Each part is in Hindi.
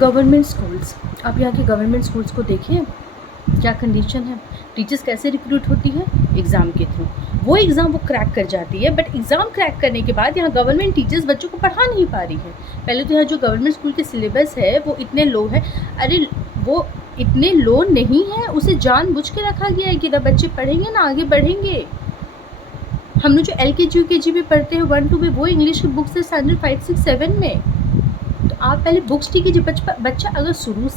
गवर्नमेंट स्कूल्स, आप यहाँ के गवर्नमेंट स्कूल्स को देखिए, क्या कंडीशन है। टीचर्स कैसे रिक्रूट होती है? एग्ज़ाम के थ्रू। वो एग्ज़ाम वो क्रैक कर जाती है, बट एग्ज़ाम क्रैक करने के बाद यहाँ गवर्नमेंट टीचर्स बच्चों को पढ़ा नहीं पा रही है। पहले तो यहाँ जो गवर्नमेंट स्कूल के सिलेबस है वो इतने लो है। अरे वो इतने लो नहीं है, उसे जानबूझ के रखा गया है कि ना बच्चे पढ़ेंगे ना आगे बढ़ेंगे। हम लोग जो LKG UKG में पढ़ते हैं 1 2 में, वो इंग्लिश की बुक्स है स्टैंडर्ड 5 6 7 में। तो आप पहले बुक्स ठीक कीजिए। बच्चा अगर शुरू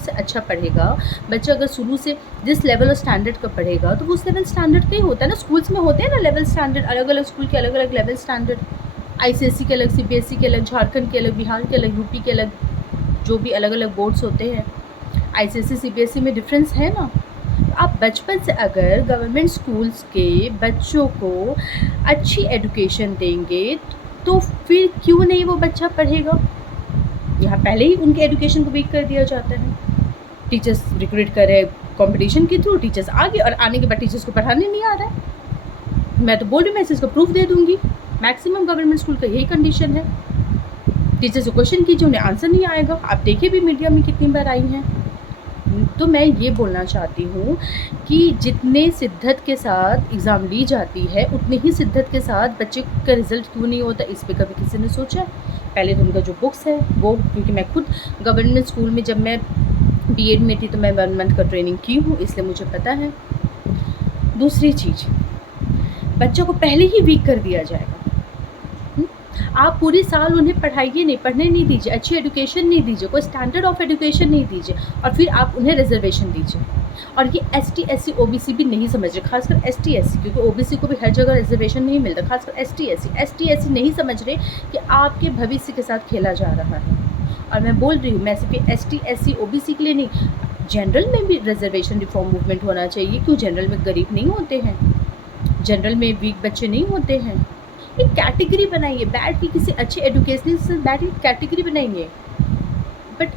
से अच्छा पढ़ेगा, बच्चा अगर शुरू से जिस लेवल और स्टैंडर्ड का पढ़ेगा तो वो उस लेवल स्टैंडर्ड का ही होता है ना। स्कूल्स में होते हैं ना लेवल स्टैंडर्ड, अलग अलग स्कूल के अलग अलग लेवल स्टैंडर्ड। ICSE के अलग, CBSE के अलग, झारखंड के अलग, बिहार के अलग, यूपी के अलग, जो भी अलग अलग बोर्ड्स होते हैं। ICSE CBSE में डिफरेंस है ना। आप बचपन से अगर गवर्नमेंट स्कूल्स के बच्चों को अच्छी एजुकेशन देंगे तो फिर क्यों नहीं वो बच्चा पढ़ेगा। यहाँ पहले ही उनके एजुकेशन को वीक कर दिया जाता है। टीचर्स रिक्रूट कर रहे कंपटीशन के थ्रू, टीचर्स आगे, और आने के बाद टीचर्स को पढ़ाने नहीं आ रहा है। मैं तो बोल रही हूँ, मैं इसका प्रूफ दे दूँगी। मैक्सिमम गवर्नमेंट स्कूल का यही कंडीशन है। टीचर्स से क्वेश्चन कीजिए, उन्हें आंसर नहीं आएगा। आप देखिए भी मीडिया में कितनी बार आई हैं। तो मैं ये बोलना चाहती हूँ कि जितने शिद्दत के साथ एग्ज़ाम ली जाती है उतने ही शिद्दत के साथ बच्चे का रिज़ल्ट क्यों नहीं होता, इस पे कभी किसी ने सोचा? पहले तो उनका जो बुक्स है वो, क्योंकि मैं खुद गवर्नमेंट स्कूल में जब मैं B.Ed में थी तो मैं 1 मंथ का ट्रेनिंग की हूँ, इसलिए मुझे पता है। दूसरी चीज़, बच्चों को पहले ही वीक कर दिया जाएगा। आप पूरी साल उन्हें पढ़ाइए नहीं, पढ़ने नहीं दीजिए, अच्छी एजुकेशन नहीं दीजिए, कोई स्टैंडर्ड ऑफ एजुकेशन नहीं दीजिए, और फिर आप उन्हें रिजर्वेशन दीजिए। और ये ST SC OBC भी नहीं समझ रहे, खासकर ST SC, क्योंकि OBC को भी हर जगह रिजर्वेशन नहीं मिलता। खासकर ST SC नहीं समझ रहे कि आपके भविष्य के साथ खेला जा रहा है। और मैं बोल रही हूँ, मैं सिर्फ ST SC OBC के लिए नहीं, जनरल में भी रिजर्वेशन रिफॉर्म मूवमेंट होना चाहिए। क्यों जनरल में गरीब नहीं होते हैं, जनरल में वीक बच्चे नहीं होते हैं। एक कैटेगरी बनाइए, बैठ के किसी अच्छे एजुकेशनल से बैठ के कैटेगरी बनाइए। बट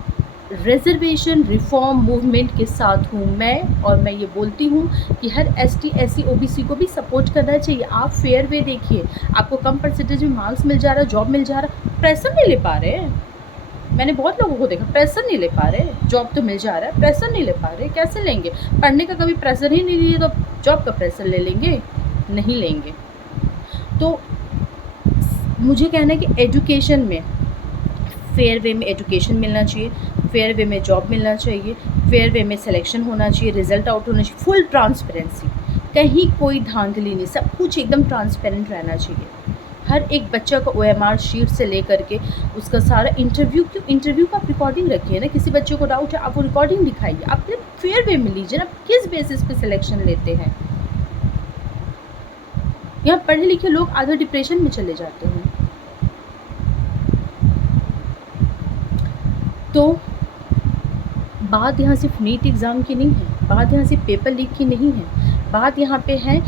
रिजर्वेशन रिफॉर्म मूवमेंट के साथ हूँ मैं, और मैं ये बोलती हूँ कि हर ST SC OBC को भी सपोर्ट करना चाहिए। आप फेयर वे देखिए, आपको कम परसेंटेज में मार्क्स मिल जा रहा है, जॉब मिल जा रहा है, प्रेशर नहीं ले पा रहे। मैंने बहुत लोगों को देखा, प्रेशर नहीं ले पा रहे। जॉब तो मिल जा रहा है, प्रेशर नहीं ले पा रहे, कैसे लेंगे? पढ़ने का कभी प्रेशर ही नहीं लिए तो जॉब का प्रेशर ले लेंगे? नहीं लेंगे। तो मुझे कहना है कि एजुकेशन में फेयर वे में एजुकेशन मिलना चाहिए, फेयर वे में जॉब मिलना चाहिए, फेयर वे में सिलेक्शन होना चाहिए, रिजल्ट आउट होना चाहिए, फुल ट्रांसपेरेंसी, कहीं कोई धांधली नहीं, सब कुछ एकदम ट्रांसपेरेंट रहना चाहिए। हर एक बच्चा का OMR शीट से लेकर के उसका सारा इंटरव्यू का आप रिकॉर्डिंग रखिए ना। किसी बच्चे को डाउट है, आप वो रिकॉर्डिंग दिखाइए, आप फेयर वे में लीजिए ना। किस बेसिस पे सिलेक्शन लेते हैं? यहाँ पढ़े लिखे लोग आधा डिप्रेशन में चले जाते हैं। तो बात यहाँ सिर्फ नीट एग्ज़ाम की नहीं है, बात यहाँ सिर्फ पेपर लीक की नहीं है, बात यहाँ पे है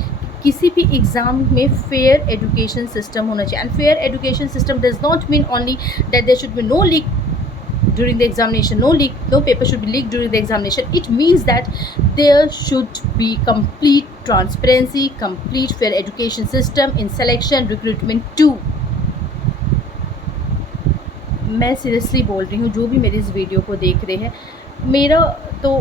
किसी भी एग्ज़ाम में फेयर एजुकेशन सिस्टम होना चाहिए। And fair education system does not mean only that there should be no leak during the examination, no paper should be leaked during the examination. It means that there should be complete transparency, complete fair education system in selection, recruitment too. मैं सीरियसली बोल रही हूँ, जो भी मेरी इस वीडियो को देख रहे हैं, मेरा तो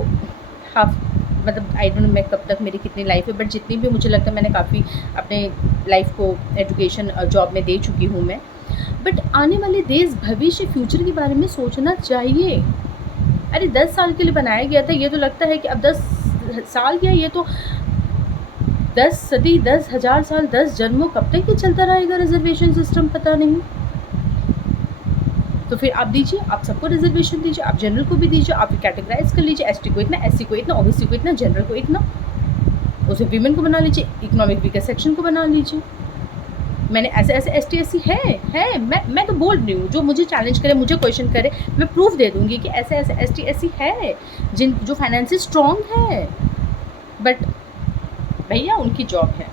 मतलब आई डोंट नो मैं कब तक, मेरी कितनी लाइफ है, बट जितनी भी मुझे लगता है मैंने काफ़ी अपने लाइफ को एजुकेशन जॉब में दे चुकी हूँ मैं। बट आने वाले देश भविष्य फ्यूचर के बारे में सोचना चाहिए। अरे 10 साल के लिए बनाया गया था, ये तो लगता है कि अब 10 साल क्या, ये तो 10 सदी, 10,000 साल, 10 जन्मों कब तक ये चलता रहेगा रिजर्वेशन सिस्टम, पता नहीं। तो फिर आप दीजिए, आप सबको रिजर्वेशन दीजिए, आप जनरल को भी दीजिए, आप कैटेगराइज कर लीजिए, ST को इतना, SC को इतना, OBC को इतना, जनरल को इतना, उसे वीमेन को बना लीजिए, इकोनॉमिक वीकर सेक्शन को बना लीजिए। मैंने ऐसे ST SC है मैं तो बोल रही हूँ, जो मुझे चैलेंज करे, मुझे क्वेश्चन करे, मैं प्रूफ दे दूँगी कि ऐसे ST SC है जो फाइनेंशियल स्ट्रॉन्ग है। बट भैया उनकी जॉब है,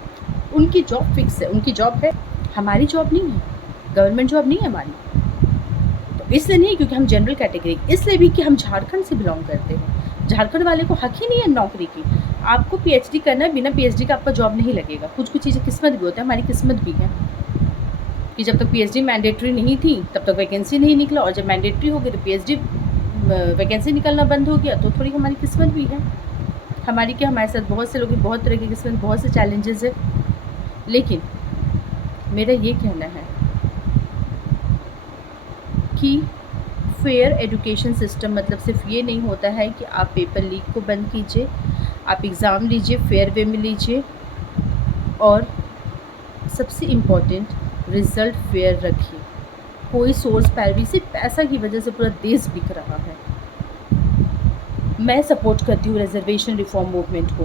उनकी जॉब फिक्स है, उनकी जॉब है, हमारी जॉब नहीं है, गवर्नमेंट जॉब नहीं है हमारी। तो इसलिए नहीं क्योंकि हम जनरल कैटेगरी, इसलिए भी कि हम झारखंड से बिलोंग करते हैं। झारखंड वाले को हक ही नहीं है नौकरी की। आपको PhD करना है, बिना PhD का आपका जॉब नहीं लगेगा। कुछ चीज़ें किस्मत भी होता है, हमारी किस्मत भी है कि जब तक PhD मैंडेटरी नहीं थी तब तक वैकेंसी नहीं निकला, और जब मैंडेटरी हो गई तो PhD वैकेंसी निकलना बंद हो गया तो थोड़ी हमारी किस्मत भी है। हमारी क्या, हमारे साथ बहुत से लोग हैं, बहुत तरह की किस्मत, बहुत से चैलेंजेस है। लेकिन मेरा ये कहना है कि फेयर एजुकेशन सिस्टम मतलब सिर्फ ये नहीं होता है कि आप पेपर लीक को बंद कीजिए, आप एग्ज़ाम लीजिए, फेयर वे में लीजिए, और सबसे इम्पॉर्टेंट रिज़ल्ट फेयर रखिए। कोई सोर्स पैरवी, सिर्फ पैसा की वजह से पूरा देश बिक रहा है। मैं सपोर्ट करती हूँ रिजर्वेशन रिफॉर्म मूवमेंट को।